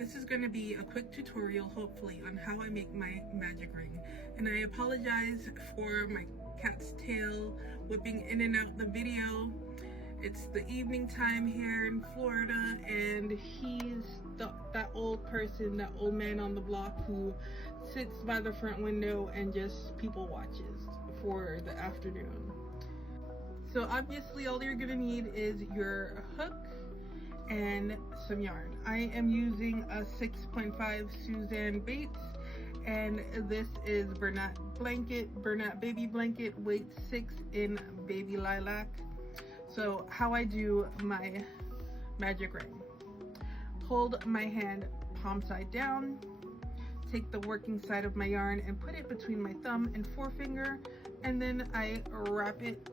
This is going to be a quick tutorial, hopefully, on how I make my magic ring. And I apologize for my cat's tail whipping in and out the video. It's the evening time here in Florida, and he's that old person, that old man on the block who sits by the front window and just people watches for the afternoon. So obviously all you're gonna need is your hook and some yarn. I am using a 6.5 Suzanne Bates, and this is Bernat baby blanket, weight 6 in baby lilac. So how I do my magic ring: hold my hand palm side down, take the working side of my yarn and put it between my thumb and forefinger, and then I wrap it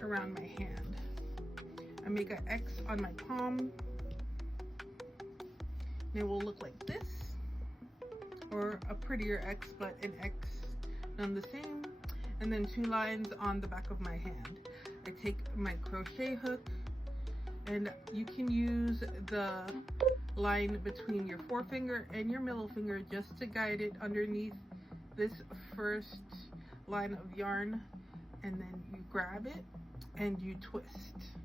around my hand. I make an X on my palm, and it will look like this, or a prettier X, but an X none the same, and then 2 lines on the back of my hand. I take my crochet hook, and you can use the line between your forefinger and your middle finger just to guide it underneath this first line of yarn, and then you grab it and you twist.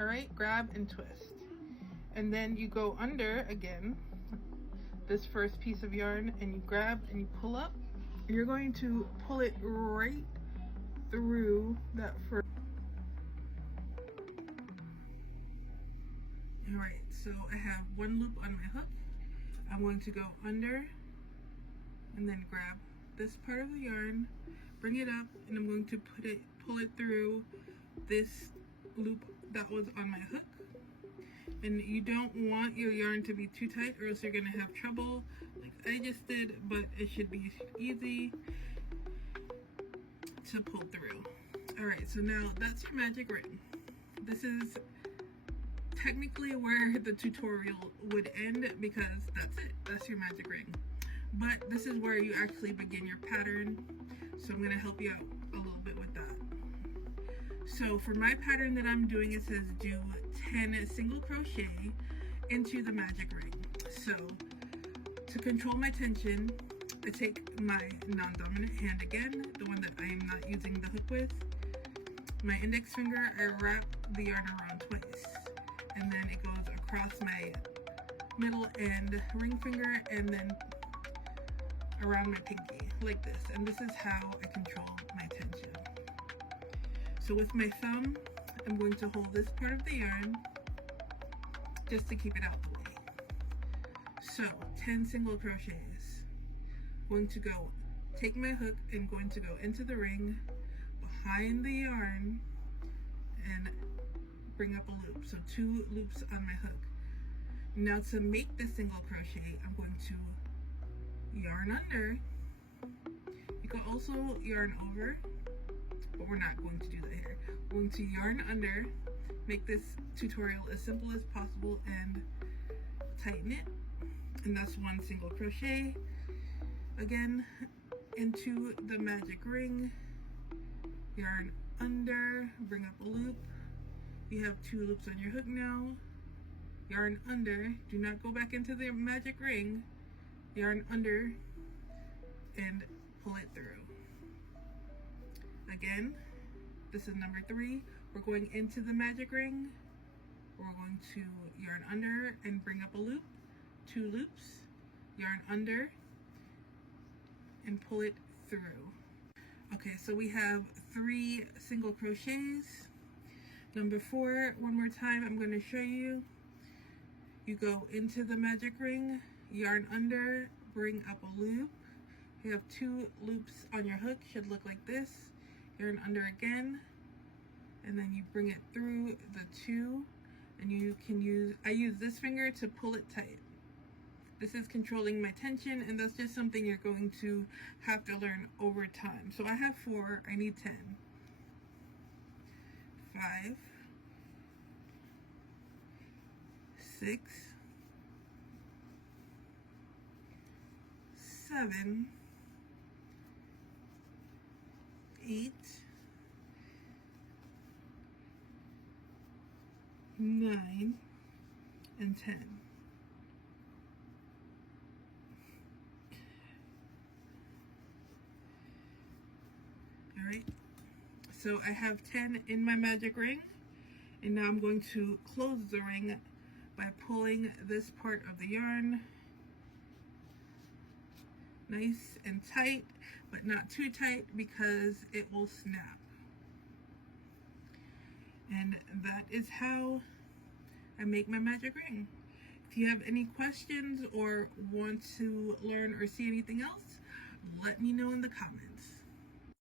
All right, grab and twist, and then you go under again this first piece of yarn and you grab and you pull up. You're going to pull it right through that first. All right, so I have 1 loop on my hook. I'm going to go under and then grab this part of the yarn, bring it up, and I'm going to pull it through this loop that was on my hook. And you don't want your yarn to be too tight, or else you're gonna have trouble like I just did, but it should be easy to pull through. All right, so now that's your magic ring. This is technically where the tutorial would end, because that's it, that's your magic ring. But this is where you actually begin your pattern, so I'm going to help you out a little bit with that. So for my pattern that I'm doing, it says do 10 single crochet into the magic ring. So to control my tension, I take my non-dominant hand again, the one that I am not using the hook with. My index finger, I wrap the yarn around twice, and then it goes across my middle and ring finger, and then around my pinky like this. And this is how I control my tension. So with my thumb, I'm going to hold this part of the yarn just to keep it out the way. So 10 single crochets. Going to go take my hook and going to go into the ring behind the yarn and bring up a loop. So 2 loops on my hook. Now to make the single crochet, I'm going to yarn under. You can also yarn over, but we're not going to do that here. We're going to yarn under, make this tutorial as simple as possible, and tighten it. And that's 1 single crochet. Again, into the magic ring, yarn under, bring up a loop. You have 2 loops on your hook now. Yarn under, do not go back into the magic ring. Yarn under and pull it through. Again, this is number 3. We're going into the magic ring. We're going to yarn under and bring up a loop, 2 loops, yarn under and pull it through. Okay, so we have 3 single crochets. Number 4, one more time, I'm going to show you. You go into the magic ring, yarn under, bring up a loop. You have 2 loops on your hook, should look like this. Yarn under again, and then you bring it through the 2, and you can I use this finger to pull it tight. This is controlling my tension, and that's just something you're going to have to learn over time. So I have 4, I need 10. 5, 6, 7, 8, 9, and 10. Alright, so I have 10 in my magic ring, and now I'm going to close the ring by pulling this part of the yarn nice and tight, but not too tight because it will snap. And that is how I make my magic ring. If you have any questions or want to learn or see anything else, let me know in the comments.